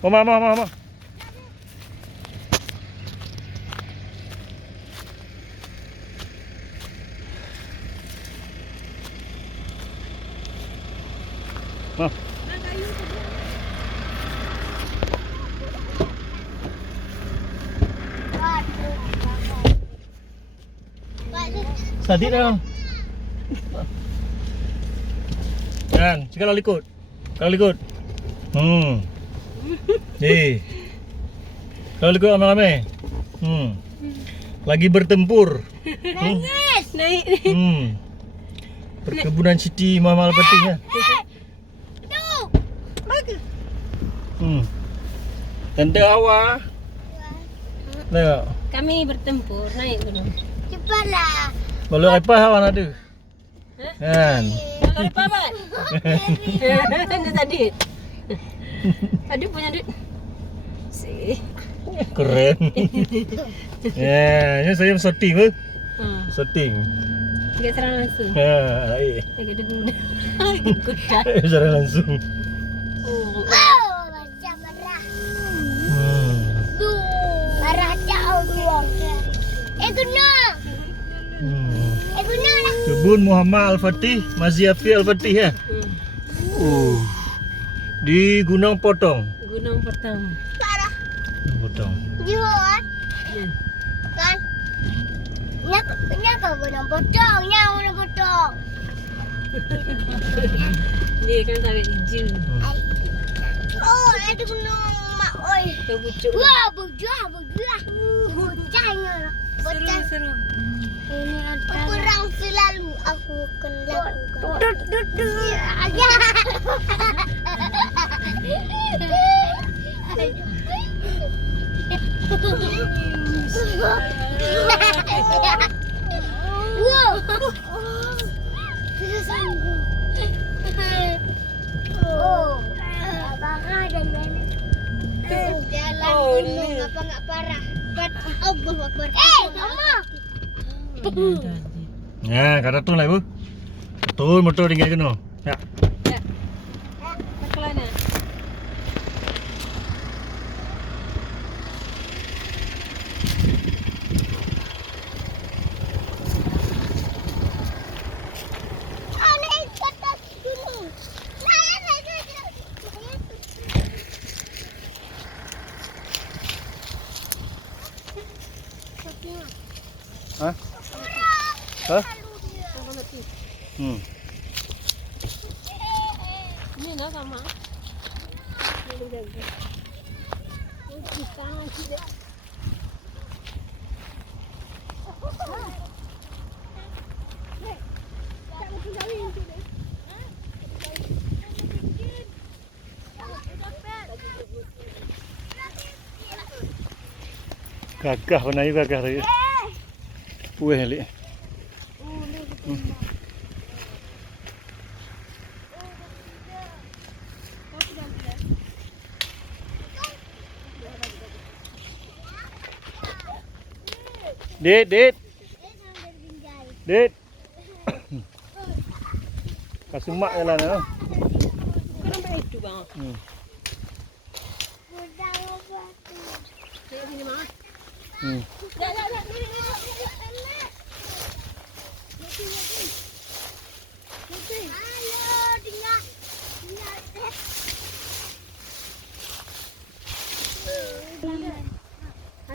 Mama, mama, mama. Nah. Sadik dah. Kan, sekarang ikut. Kalau ikut. Kalau ikut rame-rame. Lagi bertempur. Naik. Perkebunan Siti Muhammad Al-Fatih ya. Tante Hawa. Tengok. Kami bertempur naik gunung. Cepatlah. Balok apa Hawa ada? Kan. Kalau apa buat? Tanda tadi. Aduh punya duit. Si. Keren. Ya, ini saya shooting ke? Ha. Shooting. Enggak serang langsung. Ha, baik. Agak deguna. Kuda. Secara langsung. Oh. Oh, macam merah. Merah jauh buang. Guna. Guna lah. Kebun Muhammad Al-Fatih, Masjid Afi Al-Fatih ya. Di Gunung Potong. Gunung pertama. Parah. Potong. Jual. Ya. Kan? Nya kau guna potong. Nya guna potong. Dia kan tarik hijau. Oh, ada gunung mak oi. Kau bucuk. Wah, bujah. Bujahnya lah. Bujah. Seru. Ini ada kurang selalu aku akan lakukan. Aja. Wow. Tidak sanggup. Oh, parah dan nenek. Jalan gunung apa nggak parah? Allah Akbar. Mama. Ya, kata tu lah ibu. Betul motor tinggal kena. Ya. Ya. Makalana. Aneh kata gunung. Hah? Hah? Apa lagi? Ini nak sama. Ini jaga. Kita tidak. Gagah pun ayu gagah tadi. Pueh li. Dit. Kasih mak jalan ya. Kenapa itu bang? Sini mah. Ayo, tinggal.